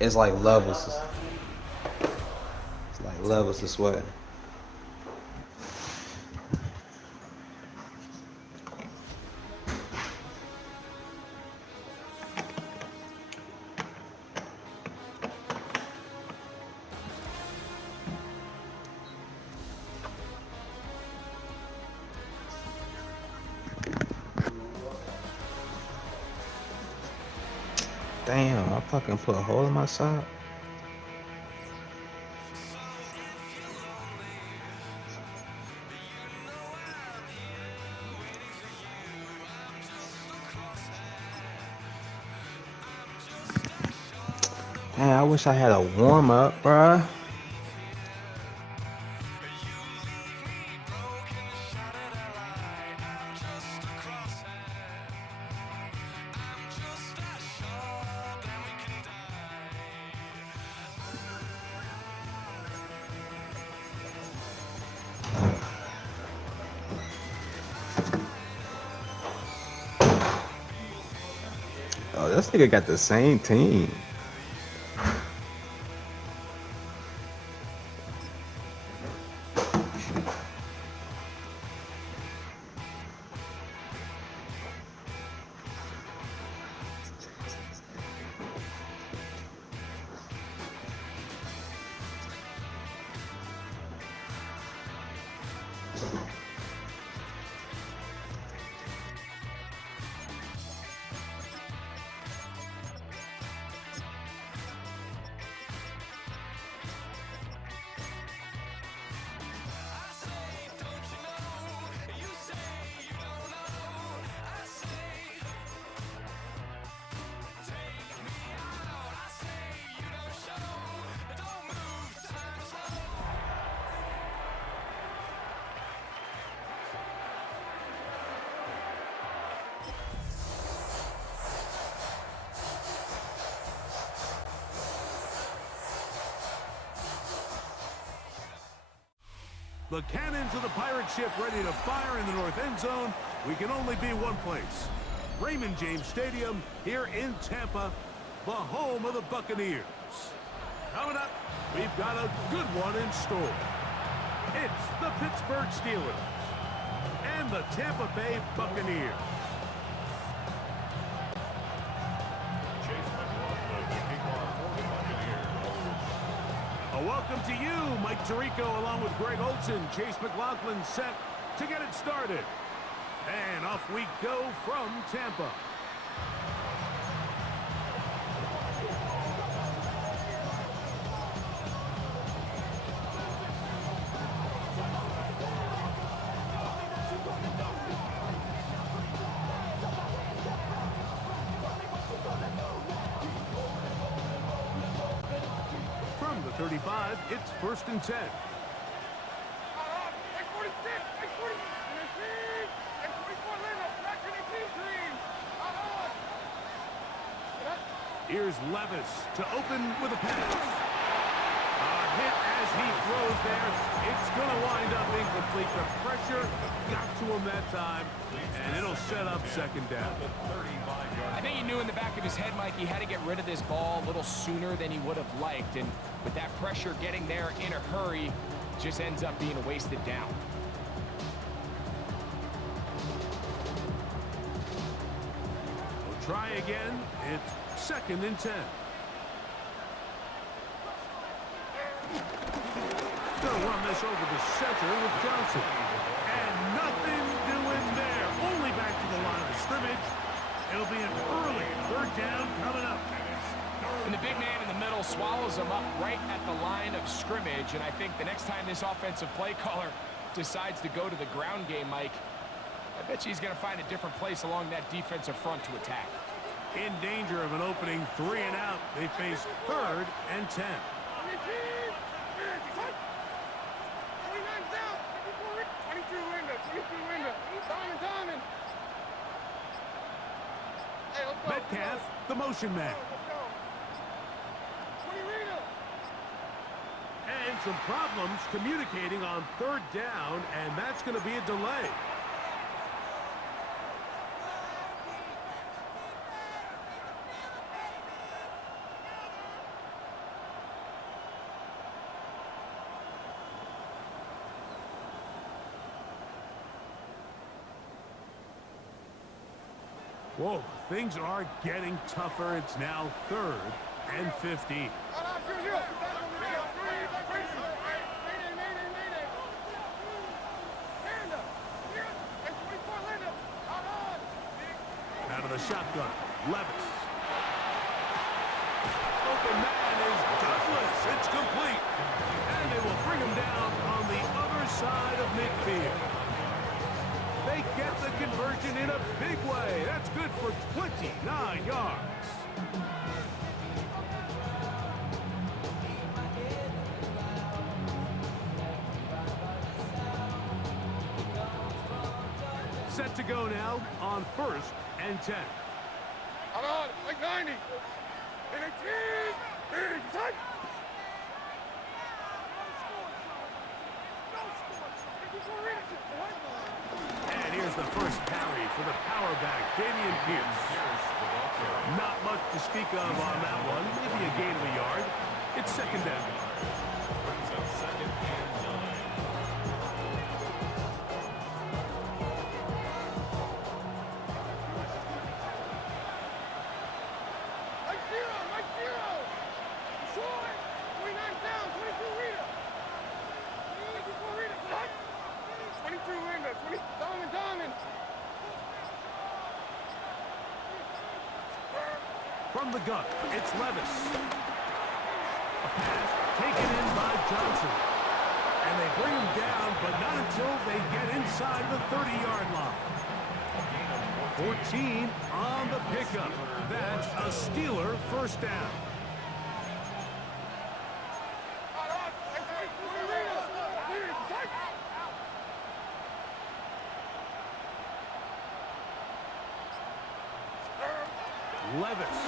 It's like levels. It's like levels of sweat. Damn, I fucking put a hole in my sock. Man, I wish I had a warm up, bruh. Oh, this nigga got the same team. The cannons of the pirate ship ready to fire in the north end zone. We can only be one place. Raymond James Stadium here in Tampa, the home of the Buccaneers. Coming up, we've got a good one in store. It's the Pittsburgh Steelers and the Tampa Bay Buccaneers. A welcome to you, Mike Tirico, along with Greg Olson. Chase McLaughlin set to get it started. And off we go from Tampa. From the 35, it's 1st and 10. Here's Levis to open with a pass. A hit as he throws there. It's going to wind up incomplete. The pressure got to him that time, and it'll set up 2nd down. I think he knew in the back of his head, Mike, he had to get rid of this ball a little sooner than he would have liked. And with that pressure getting there in a hurry, just ends up being a wasted down. We'll try again. It's 2nd and 10. Gonna run this over the center with Johnson. And nothing doing there. Only back to the line of scrimmage. It'll be an early 3rd down coming up. And the big man in the middle swallows him up right at the line of scrimmage. And I think the next time this offensive play caller decides to go to the ground game, Mike, I bet you he's going to find a different place along that defensive front to attack. In danger of an opening 3 and out. They face 3rd and 10. Metcalf, the motion man. And some problems communicating on 3rd down, and that's going to be a delay. Whoa, things are getting tougher. It's now 3rd and 15. Out of the shotgun, Levis. Open man is Douglas. It's complete. And they will bring him down on the other side of midfield. They get the conversion in a big way. That's good for 29 yards. Set to go now on 1st and 10. Hold on, like 90. And a team. Tight. And here's the first carry for the power back, Dameon Pierce. Not much to speak of on that one. Maybe a gain of a yard. It's 2nd down. From the gun, it's Levis. A pass taken in by Johnson. And they bring him down, but not until they get inside the 30-yard line. 14 on the pickup. That's a Steeler first down. Levis.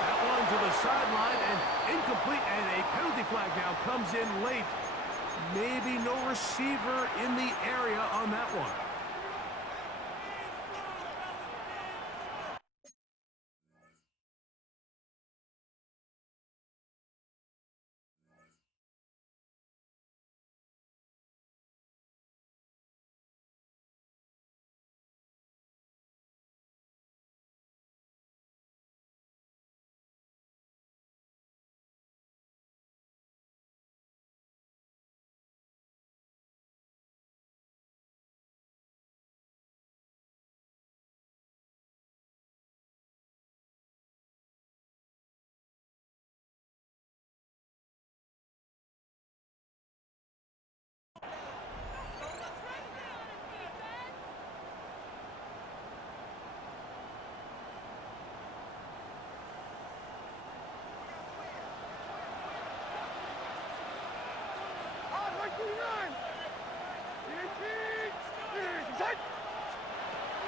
That one to the sideline and incomplete, and a penalty flag now comes in late. Maybe no receiver in the area on that one.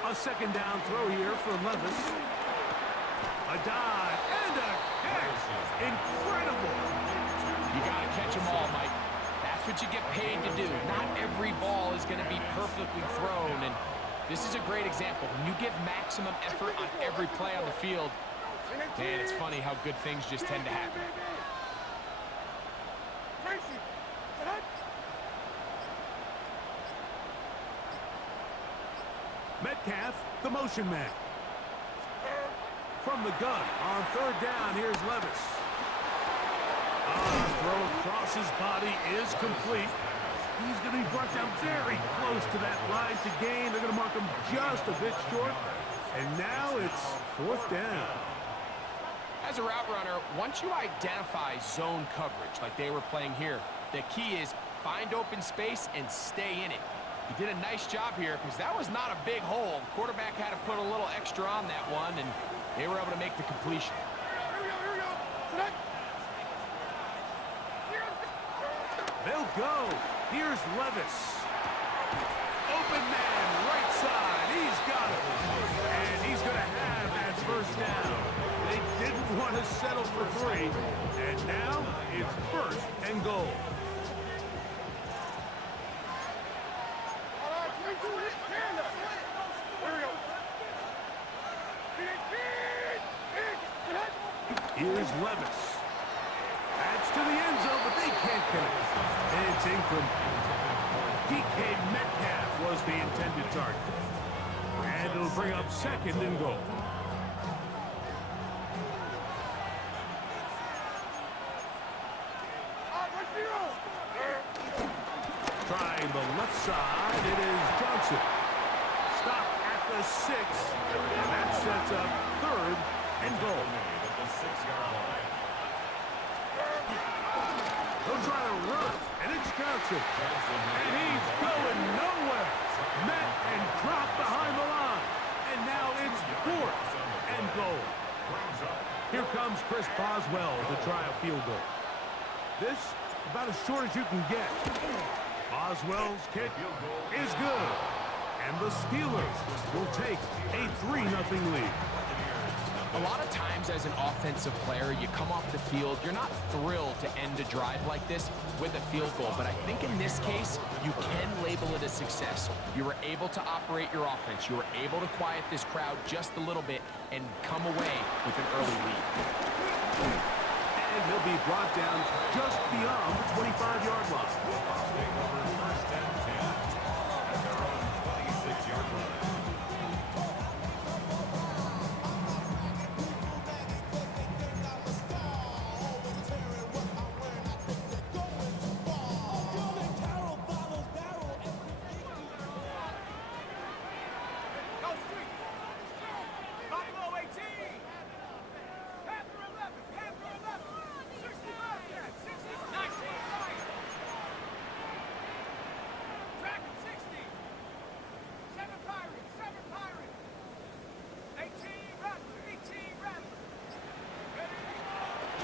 A 2nd down throw here for Levis. A dive and a catch. Incredible. You got to catch them all, Mike. That's what you get paid to do. Not every ball is going to be perfectly thrown, and this is a great example. When you give maximum effort on every play on the field, man, it's funny how good things just tend to happen. Metcalf, the motion man. From the gun on 3rd down, here's Levis. Throw across his body is complete. He's going to be brought down very close to that line to gain. They're going to mark him just a bit short. And now it's 4th down. As a route runner, once you identify zone coverage like they were playing here, the key is find open space and stay in it. He did a nice job here because that was not a big hole. The quarterback had to put a little extra on that one, and they were able to make the completion. Here we go. They'll go. Here's Levis. Open man, right side. He's got it. And he's going to have that first down. They didn't want to settle for 3. And now it's 1st and goal. Here's Levis. That's to the end zone, but they can't connect. It's incomplete. DK Metcalf was the intended target. And it'll bring up second and goal. Trying the left side, it is Johnson. Stop at the 6, and that sets up third and goal. They'll try to run, and it's Johnson. And he's going nowhere. Met and dropped behind the line. And now it's fourth and goal. Here comes Chris Boswell to try a field goal. This about as short as you can get. Boswell's kick is good. And the Steelers will take a 3-0 lead. A lot of times as an offensive player, you come off the field, you're not thrilled to end a drive like this with a field goal. But I think in this case, you can label it a success. You were able to operate your offense. You were able to quiet this crowd just a little bit and come away with an early lead. And he'll be brought down just beyond the 25-yard line. First and 10 at their own 26-yard line.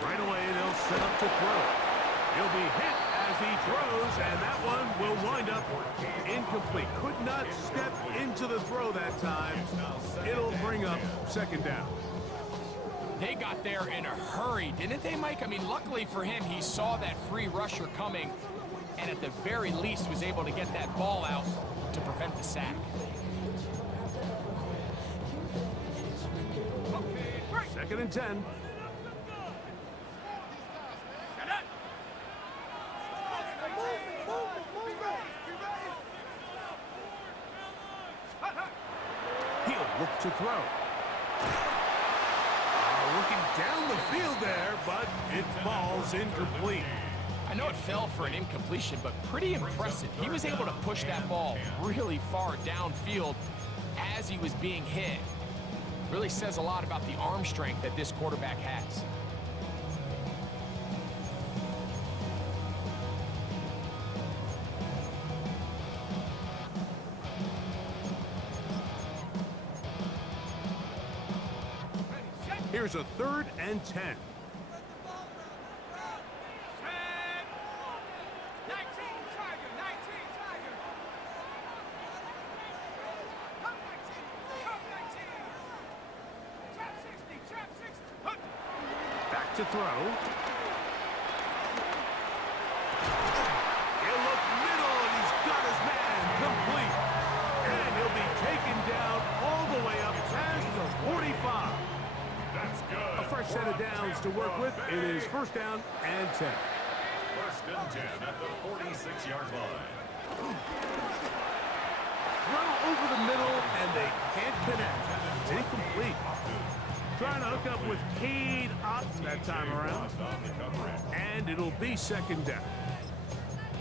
Right away, they'll set up to throw. He'll be hit as he throws, and that one will wind up incomplete. Could not step into the throw that time. It'll bring up second down. They got there in a hurry, didn't they, Mike? I mean, luckily for him, he saw that free rusher coming, and at the very least was able to get that ball out to prevent the sack. Second and 10. He'll look to throw. Looking down the field there, but it falls incomplete. I know it fell for an incompletion, but pretty impressive. He was able to push that ball really far downfield as he was being hit. Really says a lot about the arm strength that this quarterback has. Here's a third and 10. Back to throw. He'll look middle, and he's got his man complete. And he'll be taken down all the way up past the 45. That's good. A fresh set of downs to work with. It is first down and 10. First and 10 at the 46-yard line. Throw over the middle, and they can't connect. It's incomplete. Trying to hook up with Cade Ott that time around. And it'll be second down.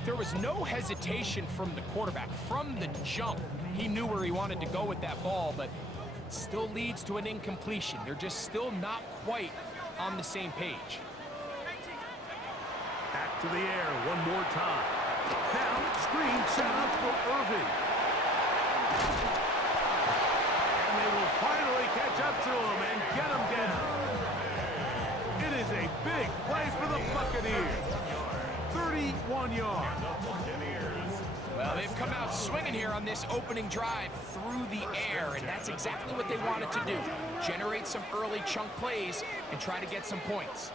There was no hesitation from the quarterback. From the jump, he knew where he wanted to go with that ball, but still leads to an incompletion. They're just still not quite on the same page. Back to the air one more time. Now, screen set up for Irving. And they will finally catch up to him and get him down. It is a big play for the Buccaneers. 31 yards. Well, they've come out swinging here on this opening drive through the air, and that's exactly what they wanted to do. Generate some early chunk plays and try to get some points.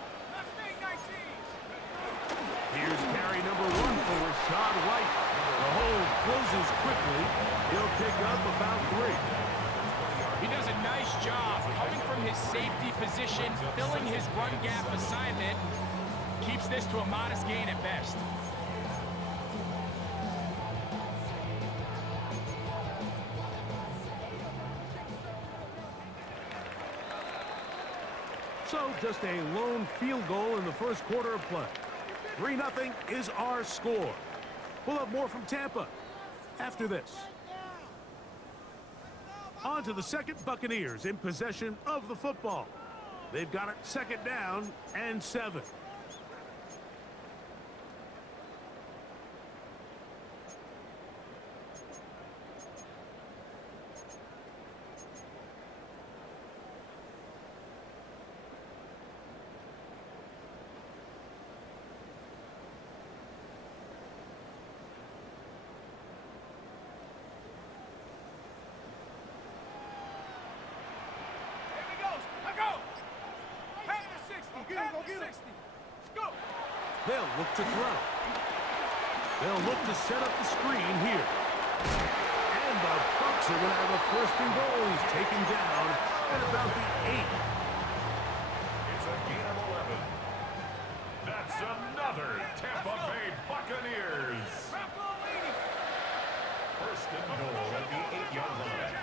Here's carry number 1 for Rashad White. The hole closes quickly. He'll pick up about 3. He does a nice job coming from his safety position, filling his run gap assignment. Keeps this to a modest gain at best. So just a lone field goal in the first quarter of play. 3-0 is our score. We'll have more from Tampa after this. On to the second. Buccaneers in possession of the football. They've got it 2nd down and 7. They'll look to throw. They'll look to set up the screen here. And the Bucs are going to have a 1st and goal. He's taken down at about the 8. It's a gain of 11. That's another Tampa Bay Buccaneers. 1st and goal at the 8-yard line.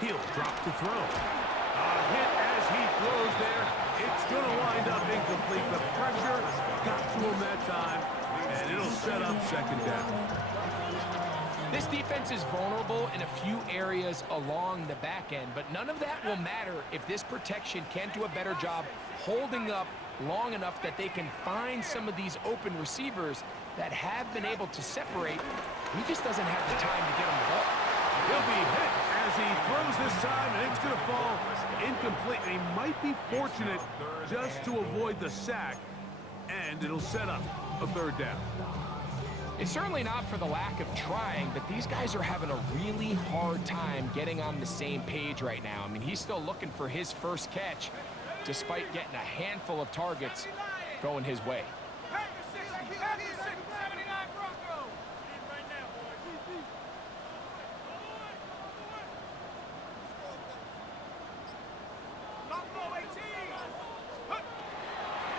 He'll drop to throw. A hit as he throws there. It's going to wind up incomplete. The pressure got to him that time, and it'll set up 2nd down. This defense is vulnerable in a few areas along the back end, but none of that will matter if this protection can't do a better job holding up long enough that they can find some of these open receivers that have been able to separate. He just doesn't have the time to get him the ball. He'll be hit as he throws this time, and it's going to fall incomplete. He might be fortunate just to avoid the sack, and it'll set up a 3rd down. It's certainly not for the lack of trying, but these guys are having a really hard time getting on the same page right now. I mean, he's still looking for his first catch, despite getting a handful of targets going his way.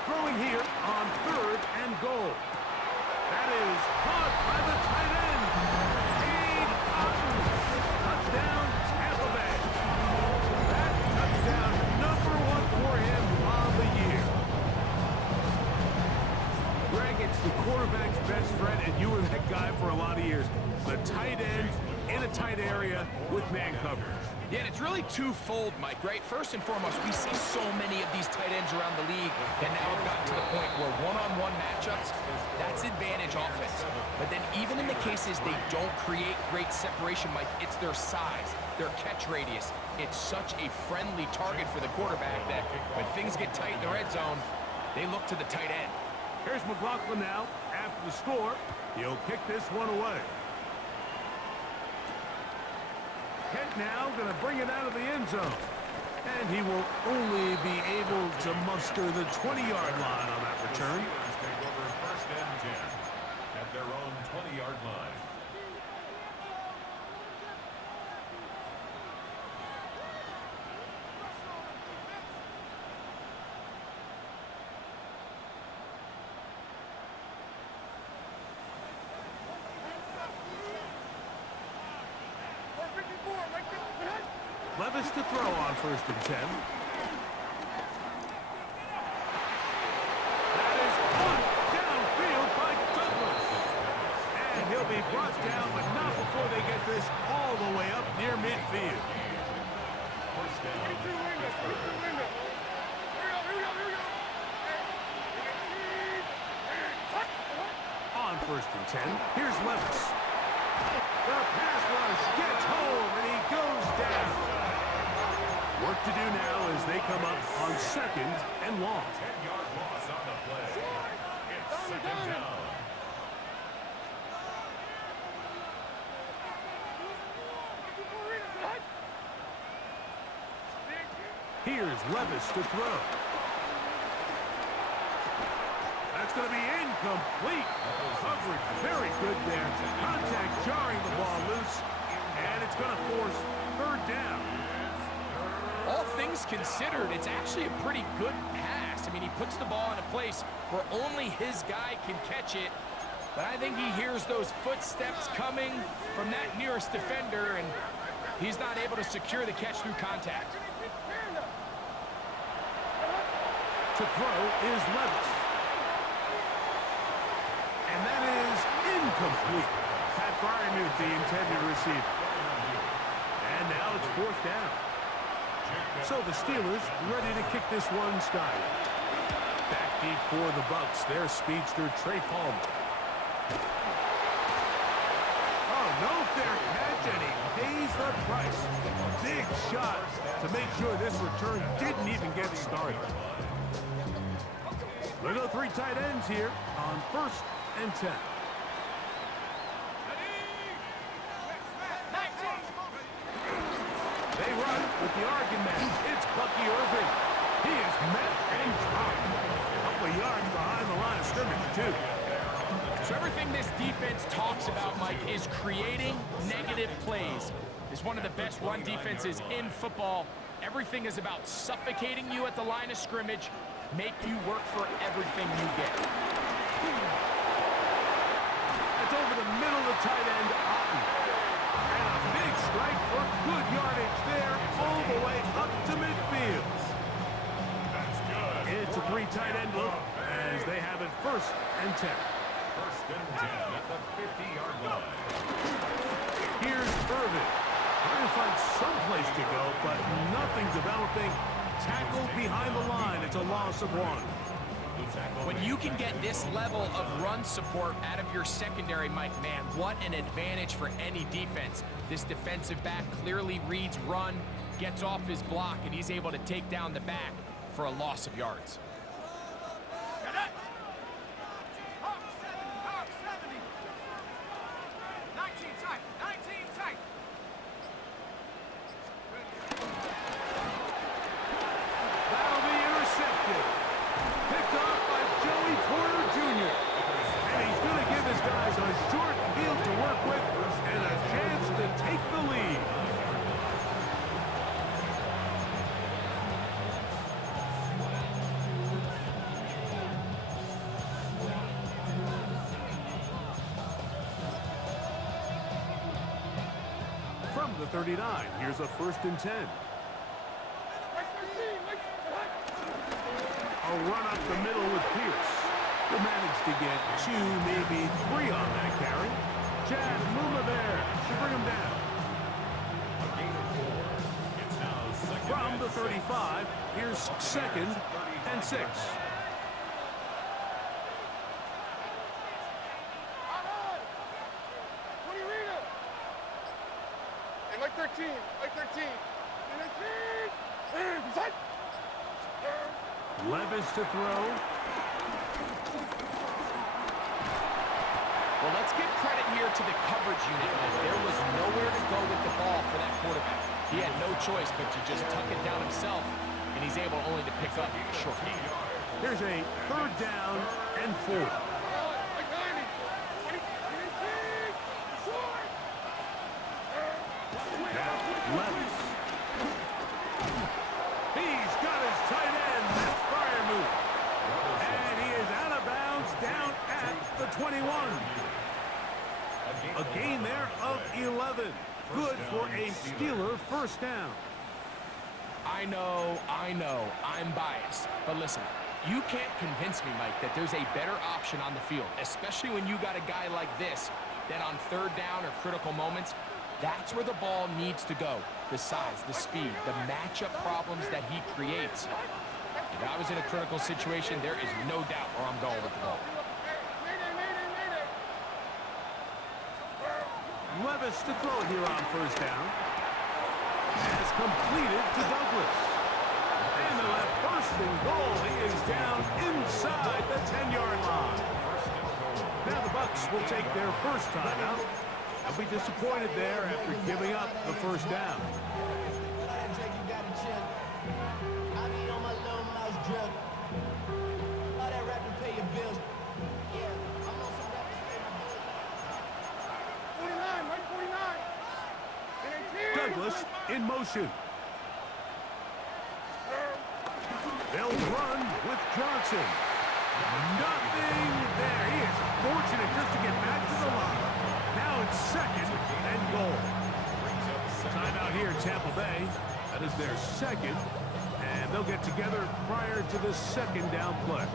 Throwing here on 3rd and goal. That is caught by the tight end. Cade Otton. Touchdown, Tampa Bay. That touchdown, number 1 for him on the year. Greg, it's the quarterback's best friend, and you were that guy for a lot of years. The tight end in a tight area with man coverage. Yeah, and it's really twofold, Mike, right? First and foremost, we see so many of these tight ends around the league that now have gotten to the point where one-on-one matchups, that's advantage offense. But then even in the cases they don't create great separation, Mike, it's their size, their catch radius. It's such a friendly target for the quarterback that when things get tight in the red zone, they look to the tight end. Here's McLaughlin now after the score. He'll kick this one away. Head now going to bring it out of the end zone. And he will only be able to muster the 20-yard line on that return. Take over 1st and 10 at their own 20-yard line. Levis to throw on 1st and 10. That is caught downfield by Douglas. And he'll be brought down, but not before they get this all the way up near midfield. 1st down. On 1st and 10, here's Levis. The pass rush gets home, and he goes down. Work to do now as they come up on 2nd and long. 10-yard loss on the play. It's 2nd down. Here's Levis to throw. That's going to be incomplete. Coverage very good there. Contact jarring the ball loose. And it's going to force 3rd down. All things considered, it's actually a pretty good pass. I mean, he puts the ball in a place where only his guy can catch it. But I think he hears those footsteps coming from that nearest defender, and he's not able to secure the catch through contact. To throw is Levis. And that is incomplete. Pat Freiermuth, the intended receiver. And now it's fourth down. So the Steelers ready to kick this one skyward. Back deep for the Bucs, their speedster Trey Palmer. Oh, no fair catch, and he pays the price. Big shot to make sure this return didn't even get started. We'll go three tight ends here on 1st and 10. They run with the argument. It's Bucky Irving. He is met and dropped. A couple of yards behind the line of scrimmage, too. So everything this defense talks about, Mike, is creating negative plays. It's one of the best run defenses in football. Everything is about suffocating you at the line of scrimmage, make you work for everything you get. It's over the middle of the tight end, Otten. And a big strike for good yardage there, all the way up to midfield. That's good. It's a three tight end look as they have it 1st and 10. 1st and 10 at the 50-yard line. Here's Irvin. Trying to find some place to go, but nothing developing. Tackled behind the line. It's a loss of 1. When you can get this level of run support out of your secondary, Mike, man, what an advantage for any defense. This defensive back clearly reads run, gets off his block, and he's able to take down the back for a loss of yards. That'll be intercepted. Picked off by Joey Porter Jr. And he's going to give his guys a short field to work with and a chance to take the lead. From the 39, here's a 1st and 10. A run up the middle with Pierce. Will manage to get 2, maybe 3 on that carry. Chad Muma there to bring him down. A gain of 4. It's now 2nd From and the 6. 35, here's 2nd and 6. What do you read it? And like 13, like 13. And 13. Set. Levis to throw. Well, let's give credit here to the coverage unit, Mike. There was nowhere to go with the ball for that quarterback. He had no choice but to just tuck it down himself, and he's able only to pick up a short gain. Here's a 3rd down and 4. Like 90. 20. Short. Levis. He's got his tight end. That's Freiermuth. And he is out of bounds down at the 21. A gain there of 11. Good for a Steeler 1st down. I know, I'm biased. But listen, you can't convince me, Mike, that there's a better option on the field, especially when you got a guy like this that on 3rd down or critical moments, that's where the ball needs to go. The size, the speed, the matchup problems that he creates. If I was in a critical situation, there is no doubt where I'm going with the ball. Levis to throw here on 1st down. Has completed to Douglas. And they'll have 1st and goal. He is down inside the 10-yard line. Now the Bucs will take their 1st timeout. They'll be disappointed there after giving up the 1st down. Douglas in motion. They'll run with Johnson. Nothing there. He is fortunate just to get back to the line. Now it's 2nd and goal. Timeout here, Tampa Bay. That is their 2nd And they'll get together prior to the second down play.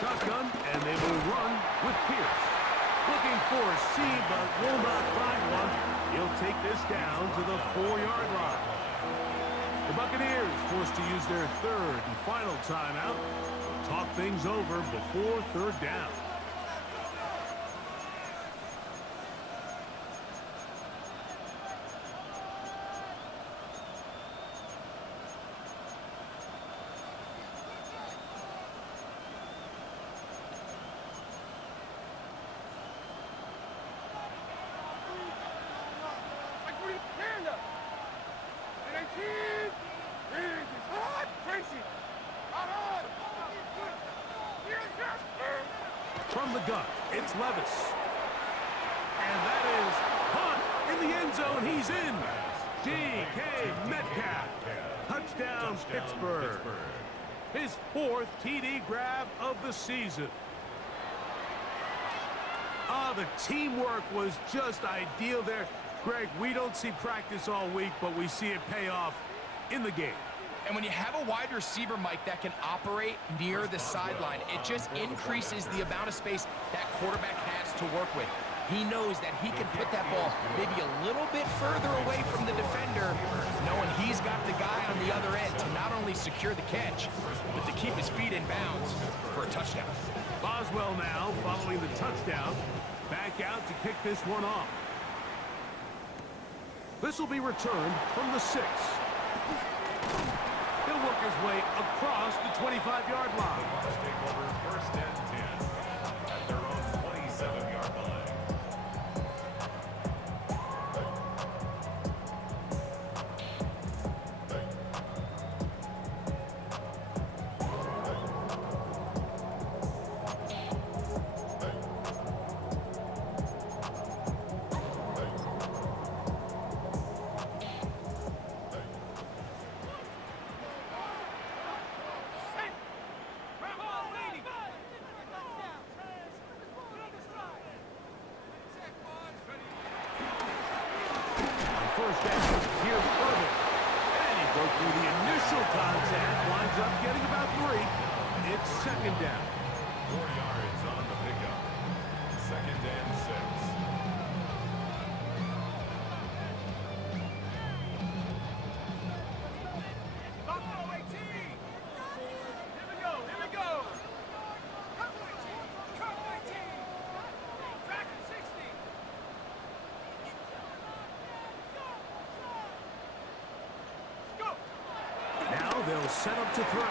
Shotgun, and they will run with Pierce. Looking for a seam, but will not find one. He'll take this down to the 4-yard line. The Buccaneers forced to use their third and final timeout. Talk things over before third down. From the gun, it's Levis. And that is Hunt in the end zone. He's in. DK Metcalf. Touchdown, Pittsburgh. His 4th TD grab of the season. The teamwork was just ideal there. Greg, we don't see practice all week, but we see it pay off in the game. And when you have a wide receiver, Mike, that can operate near the sideline, it just increases the amount of space that quarterback has to work with. He knows that he can put that ball maybe a little bit further away from the defender, knowing he's got the guy on the other end to not only secure the catch, but to keep his feet in bounds for a touchdown. Boswell now, following the touchdown, back out to kick this one off. This will be returned from the 6. He'll work his way across the 25-yard line. Take over 1st and 10 at their own 27-yard line. First down, here's Irvin. And he broke through the initial contact, winds up getting about 3. It's second down. 4 yards on the pickup. 2nd and 6. Now they'll set up to throw. A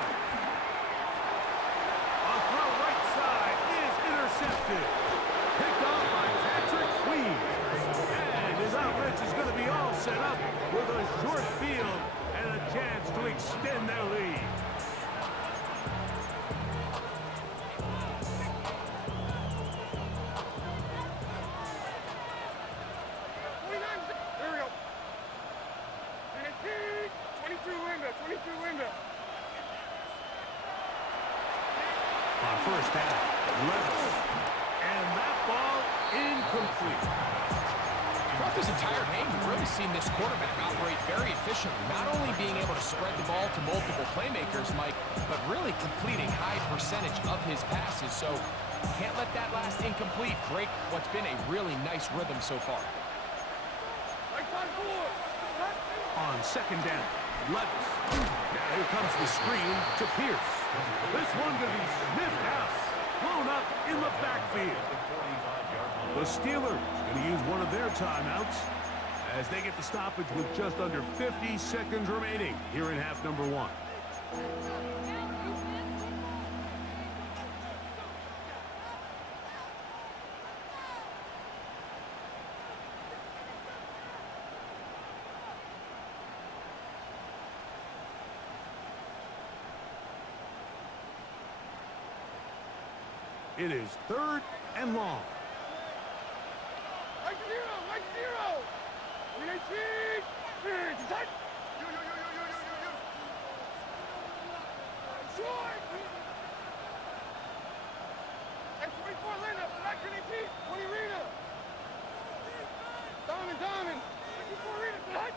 throw right side is intercepted. Picked off by Patrick Queen. And his offense is going to be all set up with a short field and a chance to extend their lead. On first down, Levis. And that ball incomplete. Throughout this entire game, we've really seen this quarterback operate very efficiently, not only being able to spread the ball to multiple playmakers, Mike, but really completing high percentage of his passes. So can't let that last incomplete break what's been a really nice rhythm so far. On second down, Levis. Now here comes the screen to Pierce. This one going to be sniffed out, blown up in the backfield. The Steelers going to use one of their timeouts as they get the stoppage with just under 50 seconds remaining here in half number 1. It is 3rd and long. Like zero! And 24 Linda, back 20 Rita. Diamond. 24 Rita, back.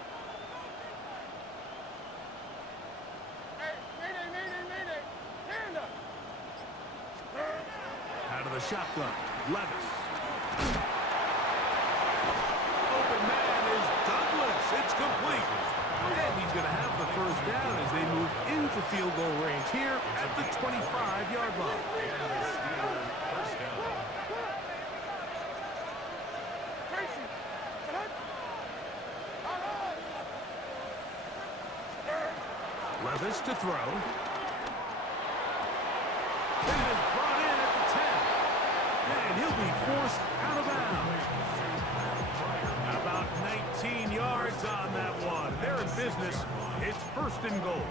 Hey, mayday. Panda. Out of the shotgun, Levis. Open man is Douglas. It's complete. And he's going to have the first down as they move into field goal range here at the 25-yard line. First down. Tracy. Levis to throw. That is brought in at the 10. And he'll be forced out of bounds. About 19 yards on that one. They're in business. It's first and goal.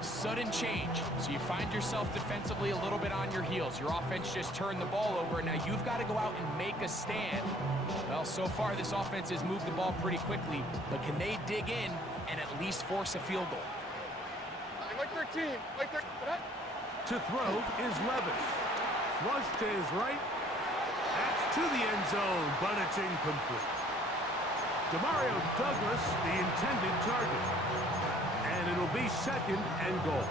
Sudden change. So you find yourself defensively a little bit on your heels. Your offense just turned the ball over, and now you've got to go out and make a stand. Well, so far this offense has moved the ball pretty quickly, but can they dig in and at least force a field goal? Like 13. To throw is Levis. Flush to his right. That's to the end zone, but it's incomplete. Demario Douglas, the intended target. And it'll be second and goal.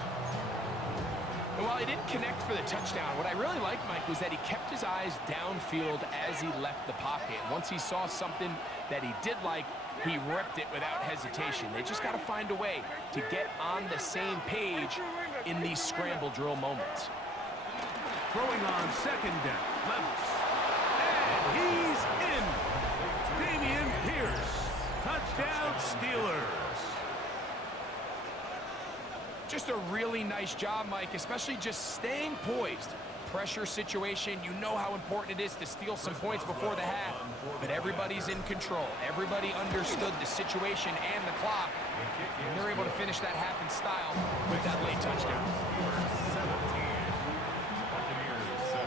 And while he didn't connect for the touchdown, what I really liked, Mike, was that he kept his eyes downfield as he left the pocket. Once he saw something that he did like, he ripped it without hesitation. They just got to find a way to get on the same page in these scramble drill moments. Throwing on second down, Levis. And he's in. Damian Pierce. Touchdown, Steelers. Just a really nice job, Mike, especially just staying poised. Pressure situation, you know how important it is to steal some points before the half, but everybody's in control. Everybody understood the situation and the clock, and they're able to finish that half in style with that late touchdown. 17. Buccaneers 7.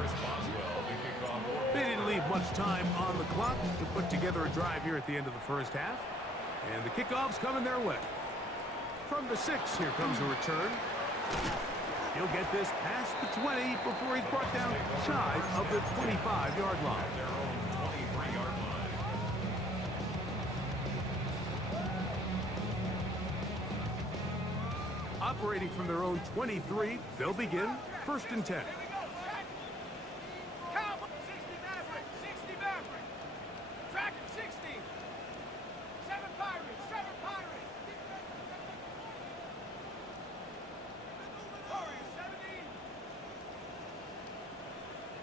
Chris Boswell, the kickoff. They didn't leave much time on the clock to put together a drive here at the end of the first half. And the kickoff's coming their way. From the 6, here comes a return. He'll get this past the 20 before he's brought down shy of the 25-yard line. Their own 23-yard line. Operating from their own 23, they'll begin first and 10. Cowboy. 60 Maverick. Track him 60. 7 Pirates. Warriors 70.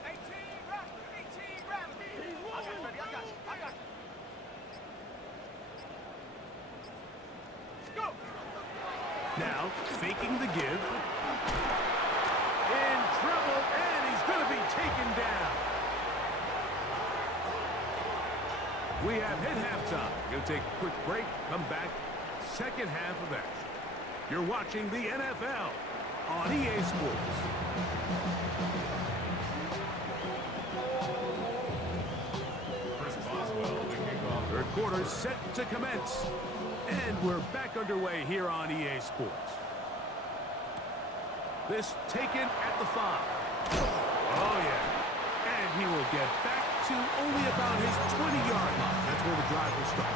18 Rattler. I got you. Go. Now, faking the give. In trouble, and he's going to be taken down. We have hit halftime. Going to take a quick break, come back, second half of action. You're watching the NFL on EA Sports. Chris Boswell, the kickoff. Third quarter set to commence. And we're back underway here on EA Sports. This taken at the 5. Oh, yeah. And he will get back to only about his 20-yard line. That's where the drive will start.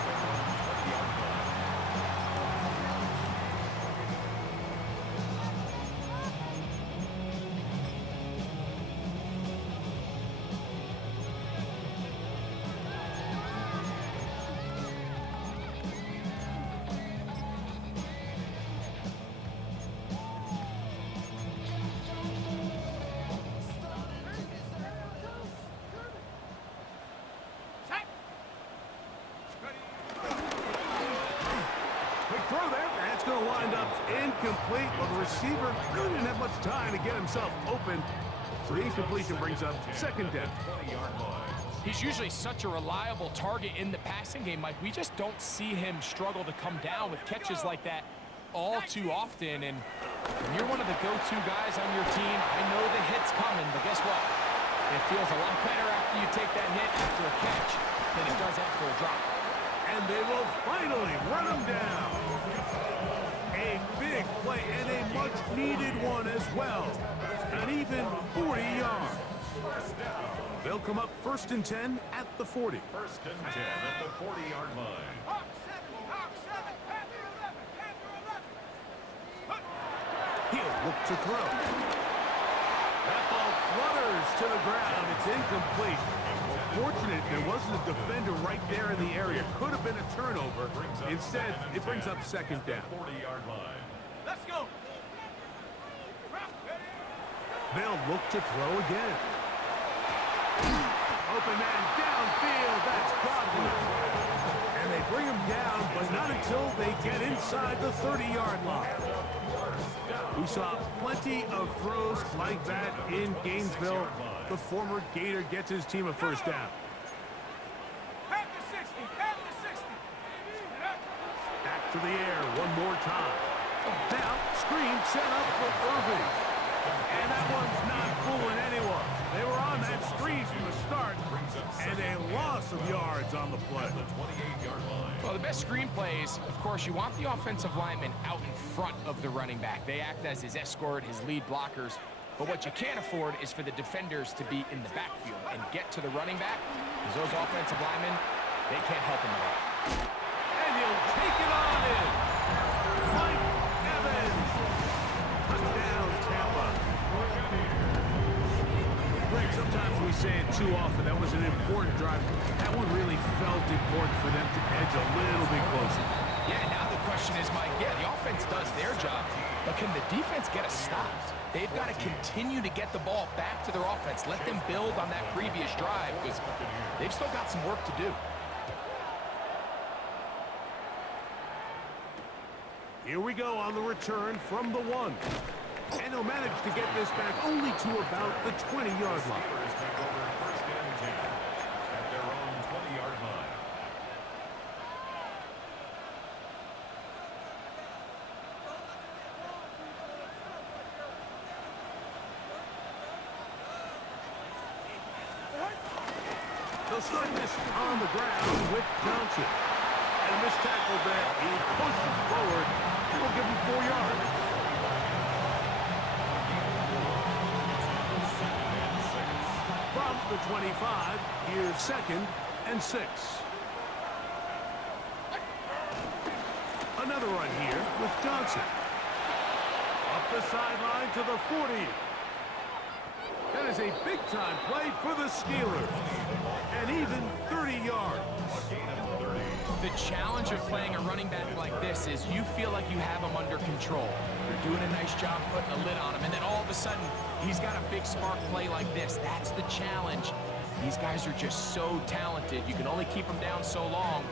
Incomplete. Well, the receiver really didn't have much time to get himself open. So the incompletion brings up second down. 20-yard line. He's usually such a reliable target in the passing game, Mike. We just don't see him struggle to come down with catches like that all too often. And when you're one of the go-to guys on your team, I know the hit's coming, but guess what? It feels a lot better after faster you take that hit after a catch than it does after a drop. And they will finally run him down. A big play and a much-needed one as well. An even 40 yards. They'll come up 1st and 10 at the 40. 1st and 10 at the 40-yard line. He'll look to throw. That ball flutters to the ground. It's incomplete. Well, fortunate there wasn't a defender right there in the area. Could have been a turnover. Instead, it brings up 2nd down. 40-yard line. Let's go. They'll look to throw again. Open man downfield. That's Godwin. And they bring him down, but not until they get inside the 30-yard line. We saw plenty of throws like that in Gainesville. The former Gator gets his team a 1st down. Back to 60. Back to 60. Back to the air one more time. Now, screen set up for Irving. And that one's not fooling anyone. They were on that screen from the start, and a loss of yards on the play. The 28-yard line. Well, the best screenplays, of course, you want the offensive lineman out in front of the running back. They act as his escort, his lead blockers. But what you can't afford is for the defenders to be in the backfield and get to the running back, because those offensive linemen, they can't help him at all. And he'll take it on in. Mike Evans. Touchdown, Tampa. Greg, sometimes we say it too often. That was an important drive. That one really felt important for them to edge a little bit closer. Yeah, now the question is, Mike, yeah, the offense does their job, but can the defense get a stop? They've got to continue to get the ball back to their offense. Let them build on that previous drive, because they've still got some work to do. Here we go on the return from the 1. And he'll manage to get this back only to about the 20-yard line. Steelers take over 1st and 10 at their own 20-yard line. They'll start this on the ground with Johnson. And a missed tackle there. He pushes forward. It'll give him 4 yards. From the 25, here's 2nd and 6. Another run here with Johnson. Up the sideline to the 40. That is a big-time play for the Steelers. And even 30 yards. The challenge of playing a running back like this is you feel like you have him under control. You're doing a nice job putting a lid on him, and then all of a sudden, he's got a big spark play like this. That's the challenge. These guys are just so talented. You can only keep them down so long.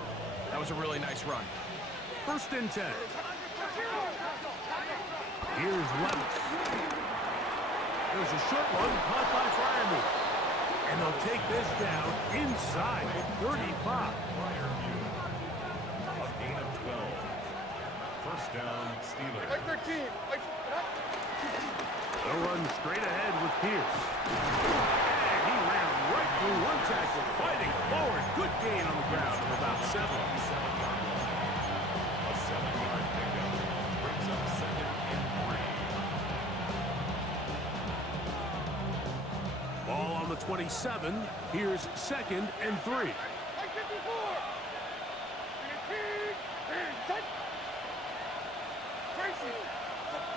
That was a really nice run. 1st and 10. Here's Levis. There's a short one caught by Freiermuth. And they'll take this down inside the 35. A gain of 12. 1st down, Steelers. Like 13. Like, They'll run straight ahead with Pierce. And he ran right through one tackle, fighting forward. Good gain on the ground of about 7. A 7-yard pickup brings up 2nd and 3. Ball on the 27. Here's 2nd and 3. like 54. Tracy.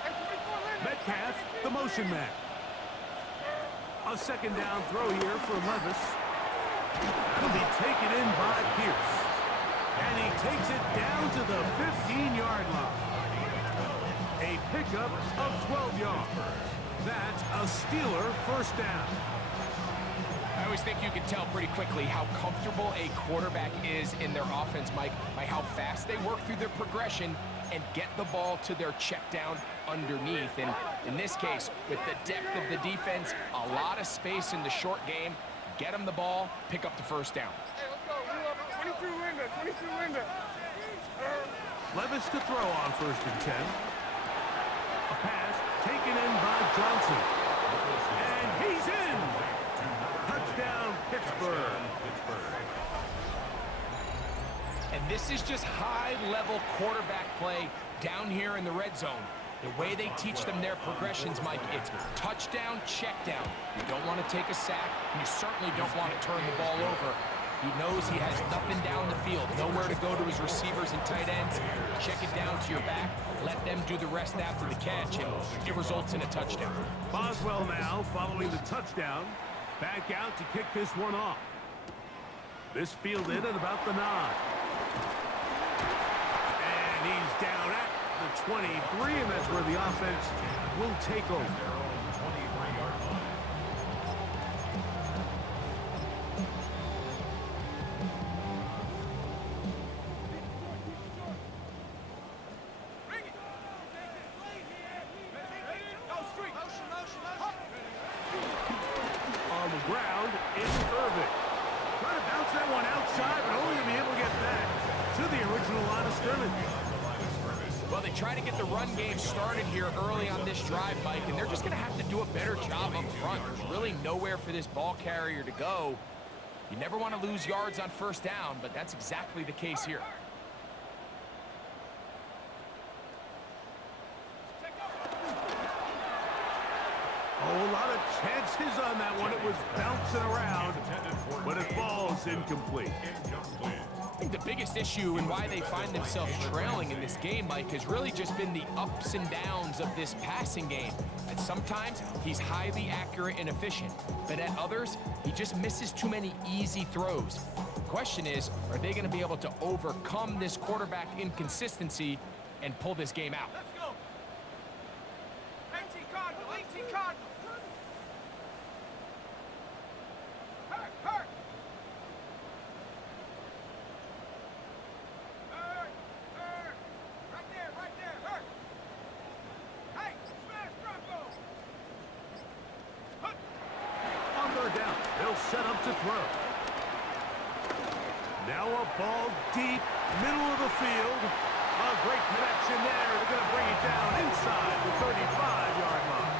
Like 24 Leonard. Metcalf, the motion man. A 2nd down throw here for Levis. That'll be taken in by Pierce. And he takes it down to the 15-yard line. A pickup of 12 yards. That's a Steeler 1st down. I always think you can tell pretty quickly how comfortable a quarterback is in their offense, Mike, by how fast they work through their progression and get the ball to their check down underneath. And in this case, with the depth of the defense, a lot of space in the short game, get them the ball, pick up the 1st down. Hey, let's go. 22 Linda. 22 Linda. Levis to throw on 1st and 10. A pass taken in by Johnson. And he's in. Touchdown. Touchdown, Pittsburgh. And this is just high-level quarterback play down here in the red zone. The way they teach them their progressions, Mike, it's touchdown, check down. You don't want to take a sack, and you certainly don't want to turn the ball over. He knows he has nothing down the field, nowhere to go to his receivers and tight ends. Check it down to your back, let them do the rest after the catch, and it results in a touchdown. Boswell now following the touchdown. Back out to kick this one off. This fielded at about the 9. And he's down at the 23, and that's where the offense will take over. On the ground is Irving. Trying to bounce that one outside, but only to be able to get back to the original line of scrimmage. Well, they try to get the run game started here early on this drive, Mike, and they're just going to have to do a better job up front. There's really nowhere for this ball carrier to go. You never want to lose yards on first down, but that's exactly the case here. Oh, a lot of chances on that one. It was bouncing around, but it falls incomplete. I think the biggest issue and why they find themselves trailing in this game, Mike, has really just been the ups and downs of this passing game. At sometimes, he's highly accurate and efficient, but at others, he just misses too many easy throws. The question is, are they going to be able to overcome this quarterback inconsistency and pull this game out? Let's go. 18 Cardinal, 18 Cardinal. Hurt, hurt. Hurt, hurt. Right there, hurt. Hey, smash Bronco. Hut. On third down, they'll set up to throw. Now a ball deep, middle of the field. A great connection there. They're going to bring it down inside the 35-yard line.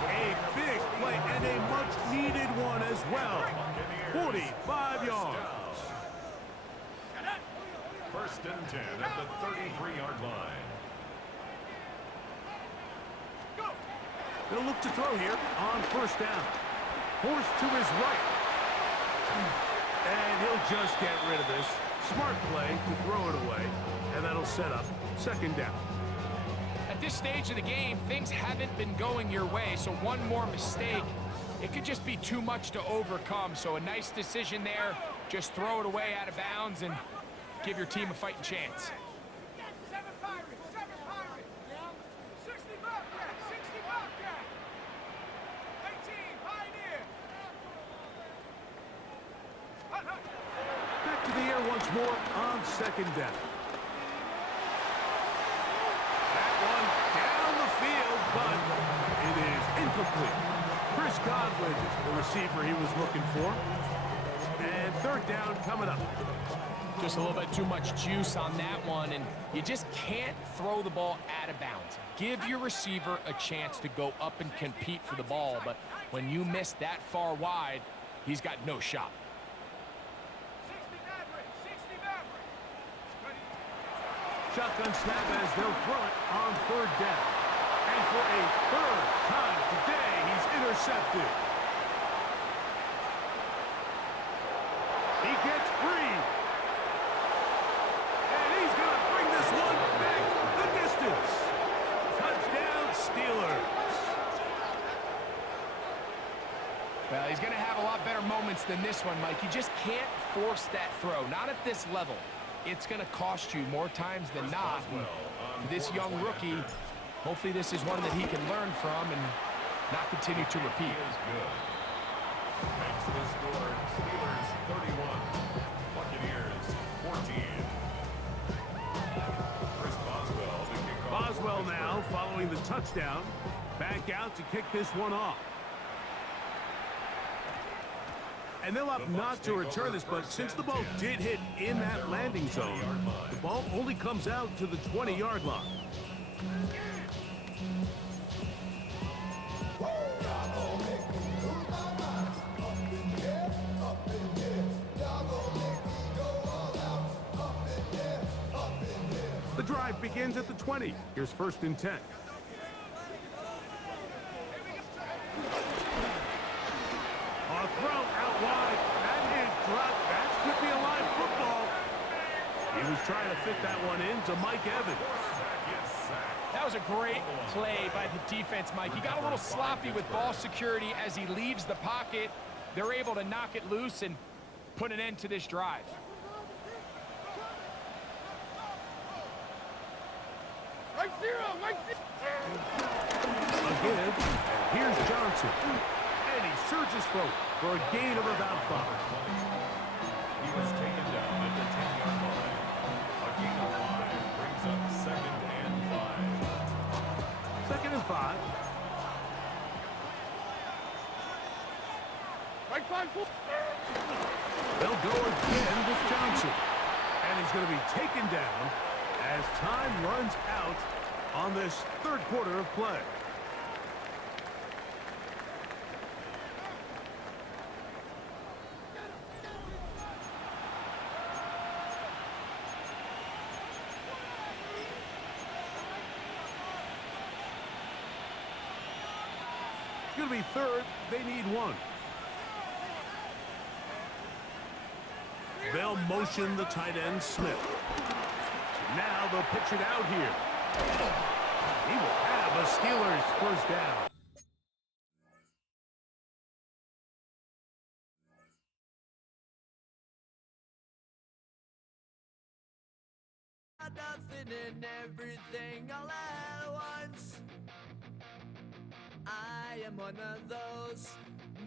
A big play and a much-needed one as well. 45 yards. First and 10 at the 33-yard line. They'll look to throw here on first down. Forced to his right. And he'll just get rid of this. Smart play to throw it away. And that'll set up second down. At this stage of the game, things haven't been going your way, so one more mistake, it could just be too much to overcome. So a nice decision there. Just throw it away out of bounds and give your team a fighting chance. 7 Pirates, 7 Pirates. 60 Bobcat, 60 Bobcat. 18 Pioneer. Hut, hut. Back to the air once more on second down. That one down the field, but it is incomplete. Chris Godwin, the receiver he was looking for. And third down coming up. Just a little bit too much juice on that one, and you just can't throw the ball out of bounds. Give your receiver a chance to go up and compete for the ball, but when you miss that far wide, he's got no shot. 60 Maverick, 60 Maverick. Ready? Shotgun snap as they'll throw it on third down. And for a third time today, he's intercepted. He gets free. And he's going to bring this one back the distance. Touchdown, Steelers. Well, he's going to have a lot better moments than this one, Mike. You just can't force that throw, not at this level. It's going to cost you more times than not. And for this young rookie, hopefully this is one that he can learn from and not continue to repeat. Is good. Makes the score Steelers 31, Buccaneers 14. Chris Boswell to kick off. Boswell now following the touchdown. Back out to kick this one off. And they'll opt not to return this, but since the ball did hit in that landing zone, the ball only comes out to the 20-yard line. The drive begins at the 20. Here's 1st and 10. A throw out wide. That is dropped. That could be a live football. He was trying to fit that one into Mike Evans. That was a great play by the defense, Mike. He got a little sloppy with ball security as he leaves the pocket. They're able to knock it loose and put an end to this drive. Mike zero, Mike zero. A give, and here's Johnson. And he surges forward for a gain of about 5. He was taken down at the 10-yard line. A gain of 5 brings up 2nd and 5. 2nd and 5. Mike 5. They'll go again with Johnson. And he's going to be taken down as time runs out on this 3rd quarter of play. It's going to be 3rd. They need 1. They'll motion the tight end, Smith. Now they'll pitch it out here. He will have a Steelers 1st down. Nothing and everything all at once. I am one of those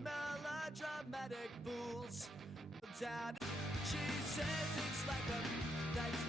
melodramatic fools. She says it's like a nice